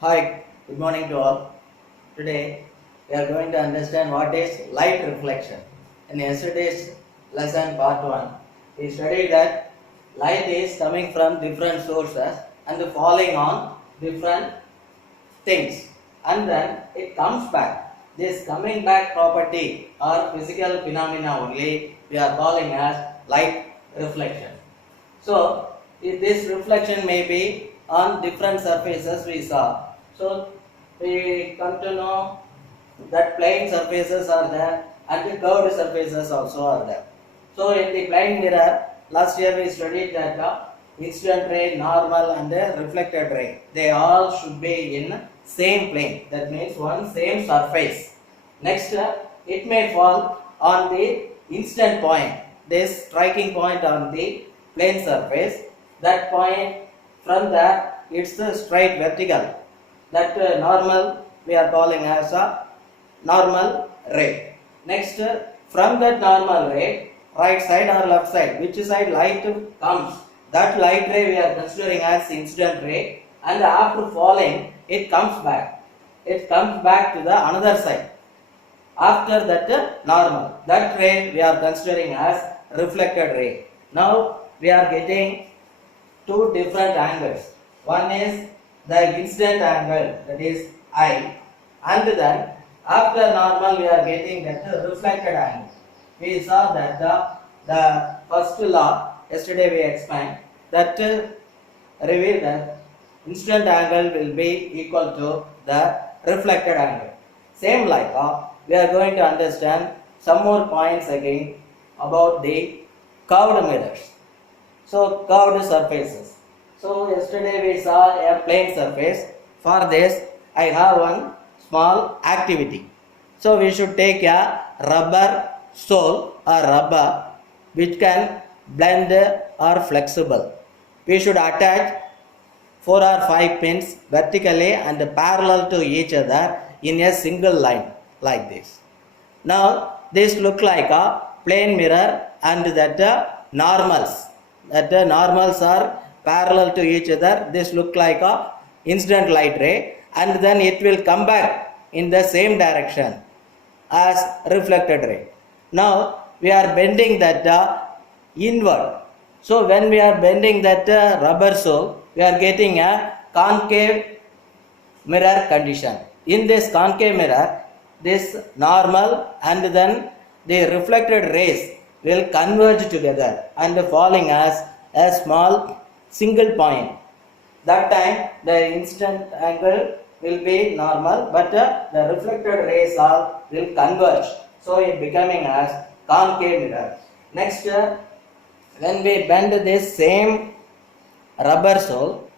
Hi, good morning to all. Today we are going to understand what is light reflection. In yesterday's lesson part 1, we studied that light is coming from different sources and falling on different things, and then it comes back. This coming back property or physical phenomena only we are calling as light reflection. So this reflection may be on different surfaces we saw. So we come to know that plane surfaces are there and the curved surfaces also are there. So in the plane mirror, last year we studied that incident ray, normal and reflected ray, they all should be in same plane. That means one same surface. Next, it may fall on the incident point, this striking point on the plane surface. That point, from there it's a straight vertical. That normal we are calling as a normal ray. Next, from that normal ray, right side or left side, which side light comes, that light ray we are considering as incident ray, and after falling it comes back. It comes back to the another side. After that normal, that ray we are considering as reflected ray. Now we are getting two different angles. One is the incident angle, that is I, and then after normal we are getting that reflected angle. We saw that the first law yesterday we explained that revealed that incident angle will be equal to the reflected angle. Same like we are going to understand some more points again about the curved mirrors. So curved surfaces. So yesterday we saw a plane surface. For this I have one small activity. So we should take a rubber sole or rubber which can bend or flexible. We should attach 4 or 5 pins vertically and parallel to each other in a single line like this. Now this look like a plane mirror and that normals. That normals are parallel to each other. This look like a incident light ray, and then it will come back in the same direction as reflected ray. Now we are bending that inward. So when we are bending that rubber sole, we are getting a concave mirror condition. In this concave mirror, this normal and then the reflected rays will converge together and falling as a small single point. That time the incident angle will be normal, but the reflected rays all will converge. So it becoming as concave mirror. Next, when we bend this same rubber sole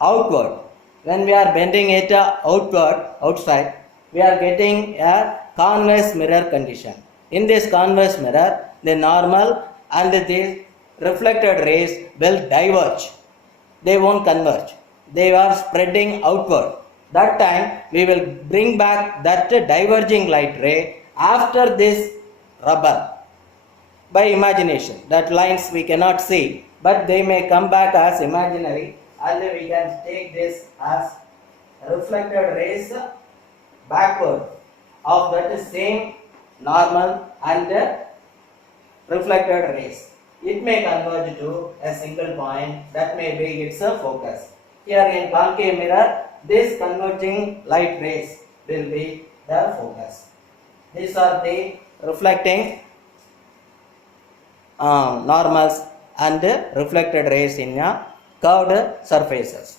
outward, when we are bending it outside, we are getting a convex mirror condition. In this convex mirror, the normal and the reflected rays will diverge. They won't converge. They are spreading outward. That time we will bring back that diverging light ray after this rubber by imagination. That lines we cannot see, but they may come back as imaginary, and we can take this as reflected rays backward of that same normal and reflected rays. It may converge to a single point, that may be its focus. Here in concave mirror, this converging light rays will be the focus. These are the reflecting normals and reflected rays in curved surfaces.